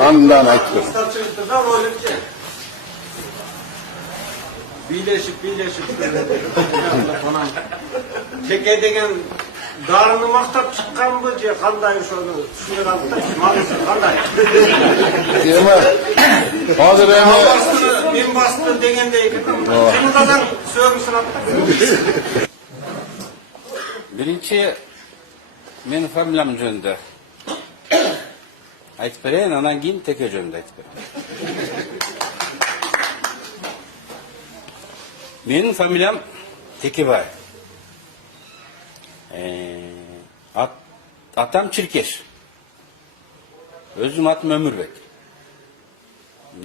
Andan aytdım. Birleşip teke degen darını maktap çıkan mı diye kanday şunu düşünür altta maalesef kanday. Hazır Bin bastı degendeyken şundan sövmüşsün altta. Birinci men familiyam jönündө айтып берейин, анан кийин теке жөнүндө айтып берейин. Менин фамилиям Текебай. Атам Чиркеш. Өзүм атым Өмүрбек.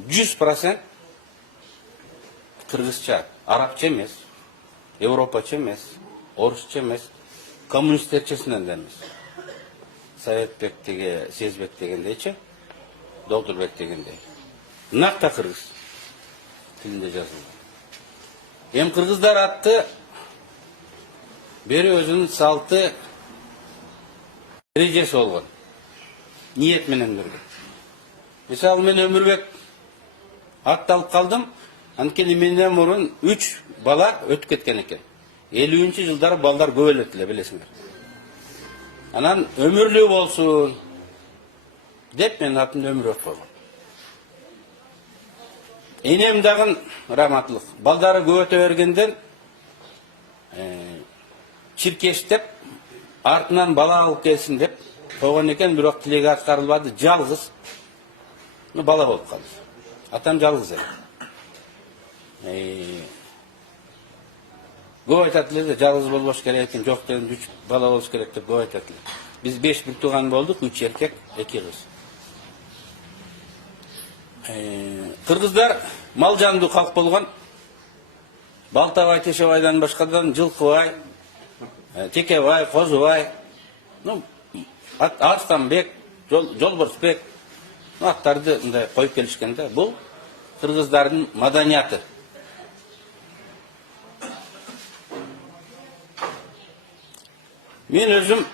100% кыргызча, арабча эмес, европача эмес, орусча эмес, коммунисттерчесинен да эмес. Советбек деген, Сезбек дегендейчи, Доктурбек дегендей. Накта кыргыз тилинде жазылган. Эми кыргыздар атты бери өзүнүн салты эрежеси болгон. Ниет менен жүргөн. Мисалы мен Өмүрбек атты алып калдым, анткени менден мурун 3 бала өтүп кеткен экен. 50-жылдары балдар көп эле эле билесиңер. Анан өмүрлүү болсун деп мен атымды Өмүрбек койгом. Энем дагы раматтылык. Балдары көп өтө бергенден Чиркеш деп артынан бала алып келсин деп койгон экен, бирок тилеги аткарылбады, жалгыз бала болуп калды. Атам жалгыз эле. Көп айтат эле, жалгыз болбош керек экен, жок деген 3 бала болуш керек деп көп айтат эле. Биз 5 бир тууган болдук, 3 эркек, 2 кыз. Кыргыздар мал жандуу калк болгон. Балтабай, Тешебайдан башкадан Жылкыбай, Текебай, Козубай, Арстанбек, Жолборсбек аттарды мындай коюп келишкен да. Бул кыргыздардын маданияты. Мен өзүм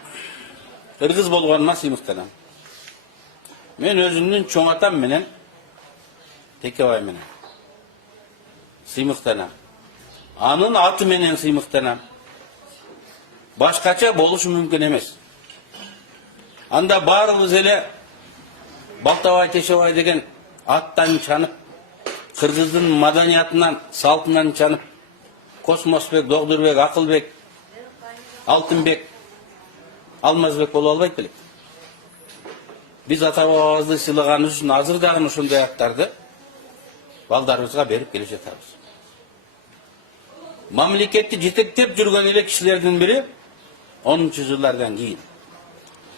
кыргыз болгоныма сыймыктанам. Мен өзүмдүн чоң атам менен Текебай менен сыймыктанам. Анын аты менен сыймыктанам. Башкача болушу мүмкүн эмес. Анда баарыбыз эле Балтабай, Тешебай деген аттан чанып, кыргыздын маданиятынан, салтынан чанып, Космосбек, Догдурбек, Акылбек, Алтынбек, Алмазбек боло албайт белек. Биз ата бабабызды сыйлаганыбыз үчүн азыр дагы ошондой аттарды балдарыбызга берип келе жатабыз. Мамлекетти жетектеп жүргөн эле кишилердин бири 10-жылдардан кийин.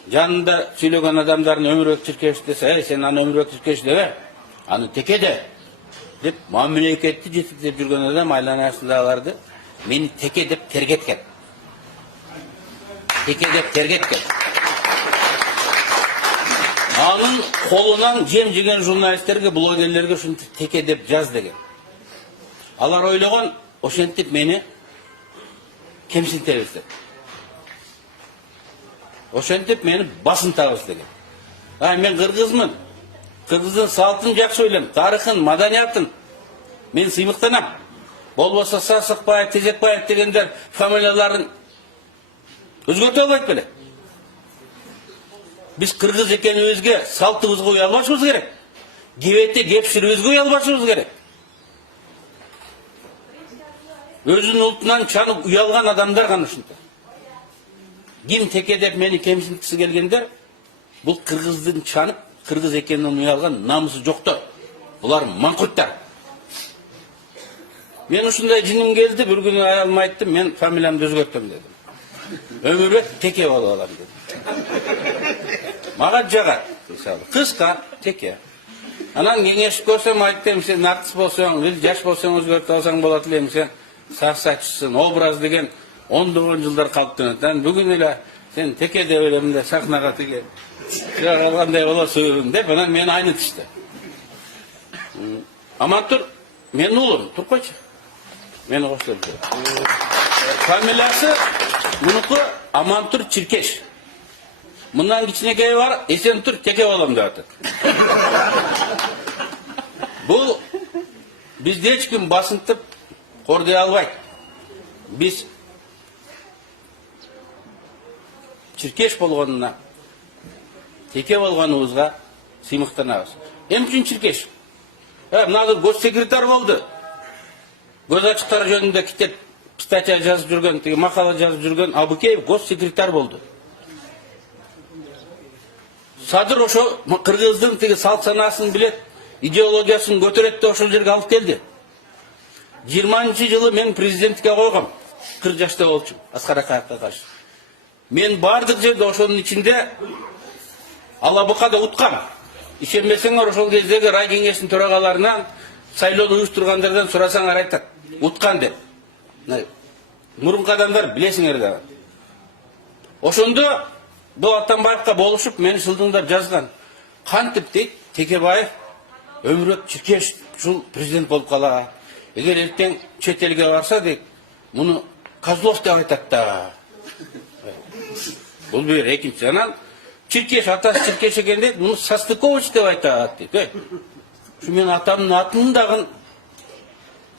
Жанында сүйлөгөн адамдардын Өмүрбек Чиркеш десе, сен аны Өмүрбек Чиркеш дебе, аны Теке де деп мамлекетти жетектеп жүргөн адам айланасындагыларды мени Теке деп тергеткен. Теке деп тергеткен. Анын колунан жем жеген журналисттерге, блогерлерге ушинти Теке деп жаз деген. Алар ойлогон ошентип мени кемсинтебиз деп. Ошентип мени басынтабыз деген. Мен кыргызмын. Кыргыздын салтын жакшы ойлойм, тарыхын, маданиятын мен сыймыктанам. Болбосо Сарсыкбаев, Тезекбаев дегендер фамилияларын өзгөртө албайт беле. Биз кыргыз экенибизге, салтыбызга уя албашыбыз керек. Кебетте кепширибизге уя албашыбыз керек. Өзүнүн ултунан чанып уялган адамдар гана ушундай. Ким Теке деп мени кемсинткиси келгендер, бул кыргыздын чанып, кыргыз экенинен уялган намысы жоктор. Булар маңкурттар. Мен ушундай жиним келди, бир күнү аялыма айттым, мен фамилиямды өзгөртөм дедим. Өмүрбек Теке болуп алам дедим. Мага жагат, мисалы, кыска Теке. Анан кеңешип көрсөм айттым, сен артист болсоң, жаш болсоң өзгөртүп алсаң болот эле, сен сарсачысың, образ деген 10 жылдар калыптанат. Бүгүн эле сен Теке деп элем да сахнага тиге кандай болосуң деп анан мени айнытышты. Амантур менин уулум, туруп койчу. Мени коштур. Фамилиясы мунуку Амантур Чиркеш. Мындан кичинекейи бар, Эсентур Теке болом деп атат. Бұл бізде ешкім басынтып қордай албайды. Біз чиркеш болғанына, теке болғанымызға сыймықтанабыз. Эми үчүн чиркеш? Мынау госсекретар болды. Көз ачыктар жөнүндө китеп статья жазып жүргөн, мақала жазып жүргөн Абыкеев госсекретар болды. Садыр ошо кыргыздын салт санасын билет, идеологиясын көтөрөт деп ошол жерге алып келди. 20-жылы мен президентке койгом. 40 жашта болчумун, Аскар Акаевке каршы. Мен бардык жерде ошонун ичинде Алабыкада уткам. Ишенбесеңер, ошол кездеги рай кеңешинин төрагаларынан, сайлоо уюштургандардан сурасаңар айтат. Уткан деп. Мурунку адамдар билесиңер да. Ошондо бул Атамбаевка болушуп мени сылдыңдап жазган. Кантип дейт, Текебаев өмүрөк чиркеш ушул президент болуп калат. Эгер эртең чет элге барса дейт, муну Козлов деп айтат да. Бул бир экинчи. Анан чиркеш, атасы чиркеш экен дейт, муну Состыкович деп айтат дейт. Ушу менин атамдын атын дагы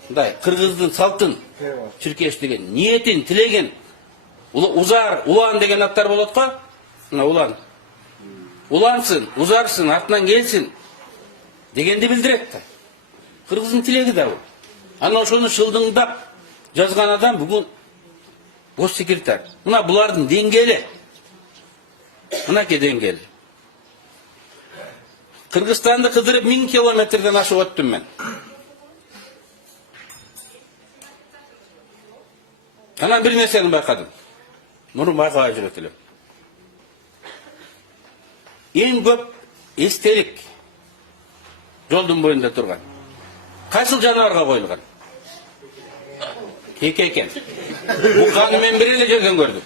мындай кыргыздын салтын чиркеш деген, ниетин тилеген, узар, улан деген аттар болот го. Мына улан. Улансын, узарсын, артынан келсин дегенди билдирет да. Кыргыздын тилеги да бул. Ана ошону шылдыңдап жазган адам бүгүн госсекретар. Мына булардын деңгели. Мынакей деңгели. Кыргызстанды кыдырып 1000 километрден ашып өттүм мен. Анан бир нерсени байкадым. Мурун байкабай жүрөт элем. Эң көп эстелик жолдун боюнда турган. Кайсыл жаныбарга коюлган? Теке экен. Буканы мен бир эле жерден көрдүм.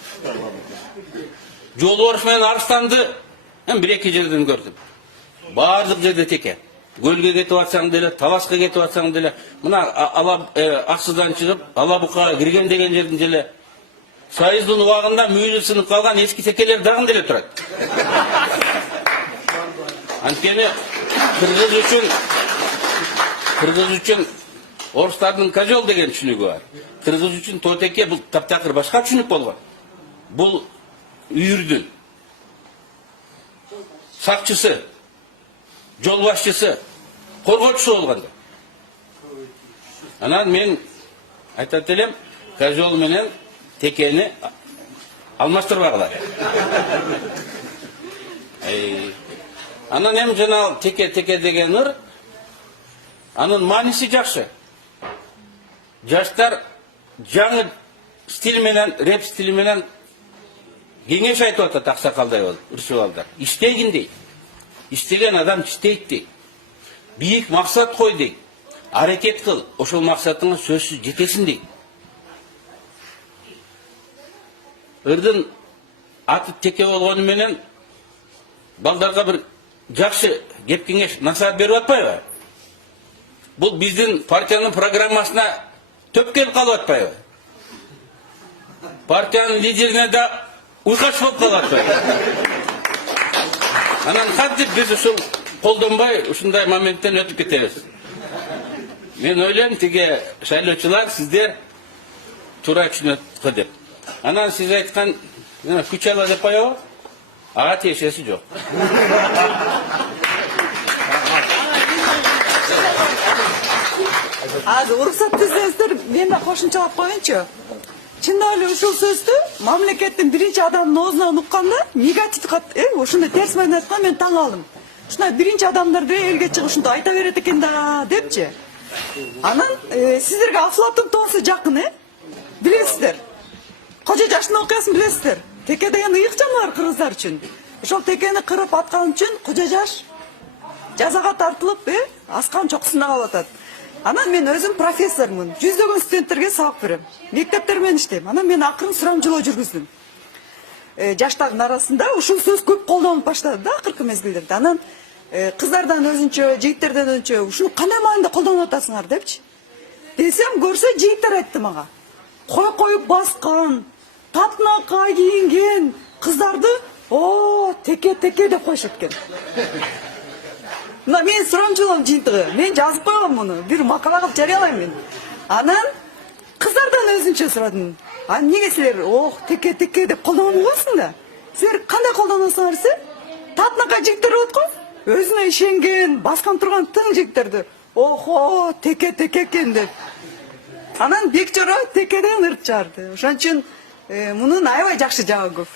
Жолбарыс менен арстанды бир-эки жерден көрдүм. Бардык жерде теке. Көлгө кетип атсаң деле, Таласка кетип атсаң деле, мына Аксыдан чыгып, Алабукага кирген деген жердин деле Союздун убагында мүйүлү сынып калган эски текелер дагы деле турат. Анткени кыргыз үчүн орустардын козел деген түшүнүгү бар. Кыргыз үчүн тотеке бул таптакыр башка түшүнүк болгон. Бул үйүрдүн сакчысы, жол башчысы, коргоочусу болгондо. Анан мен айтат элем, козел менен текени алмаштырбагыла. Анан эми жана теке деген ыр, анын мааниси жакшы. Жаштар жаңы стиль менен, рэп стили менен кеңеш айтып атат аксакалдай болуп, ырчыбалдар. Иштегин дейт. Иштеген адам иштейт дейт. Бийик максат кой дейт. Аракет кыл, ошол максатыңа сөзсүз жетесиң дейт. Ырдын аты теке болгону менен балдарга бир жакшы кеп кеңеш насаат берип атпайбы? Бул биздин партиянын программасына төп келип калып атпайбы? Партиянын лидерине да уйкаш болуп калып атпайбы? Анан кантип биз ушул колдонбой ушундай моменттен өтүп кетебиз? Мен ойлойм, тиги шайлоочулар сиздер туура түшүнөт деп. Анан сиз айткан күч ала деп коебу? Ага тиешеси жок. Азыр уруксат берсеңиздер, мен да кошумчалап коеюнчу. Чындап эле ушул сөздү мамлекеттин биринчи адамдын оозунан укканда негатив ушундай терс мааниде айтканда мен таң калдым. Ушундай биринчи адамдар деле элге чыгып ушундай айта берет экен да депчи. Анан сиздерге Афлатон тоосу жакын, билесиздер. Кожо жаштын окуясын билесиздер. Теке деген ыйык жаныбар кыргыздар үчүн. Ошол текени кырып аткан үчүн кожо жаш жазага тартылып, аскан чокусунда калып атат. Анан мен өзүм профессормун. Жүздөгөн студенттерге сабак берем. Мектептер менен иштейм. Анан мен акырын сурамжылоо жүргүздүм. Жаштардын арасында ушул сөз көп колдонуп баштады да акыркы мезгилдерде. Анан кыздардан өзүнчө, жигиттерден өзүнчө ушуну кандай маанилде колдонуп атасыңар депчи. Десем, көрсө жигиттер айтты мага. Кой коюп баскан, татнака кийинген кыздарды, теке деп коюшат экен. мына менин сурамчылыгым жыйынтыгы. Мен жазып койгом муну. Бир макала кылып жарыялайм мен. Анан кыздардан өзүнчө сурадым. А эмнеге силер ох теке деп колдонуп койсуң да? Силер кандай колдоносуңар силер? Татынакай жигиттер болот го? Өзүнө ишенген, баскан турган тың жигиттерди. Охо, теке экен деп. Анан Бекчора текеден ырт чыгарды. Ошон үчүн мунун аябай жакшы жагы көп.